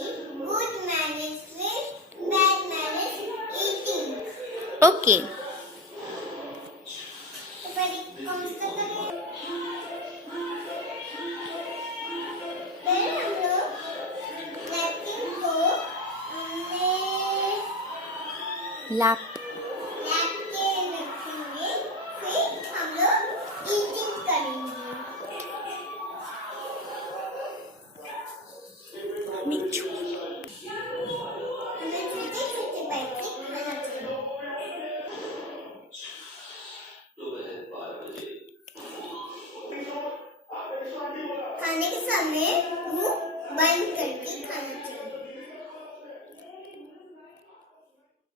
Good manners with bad manners eating. Okay. तो पहले कौन सा करें? पहले हम लोग नैपकिन को हमने लैप. लैप के रखेंगे, फिर हम लोग ईटिंग करेंगे. मिचू. हमें छोटे छोटे बैठ के खाना चाहिए. खाने के समय मुंह बंद करके खाना चाहिए.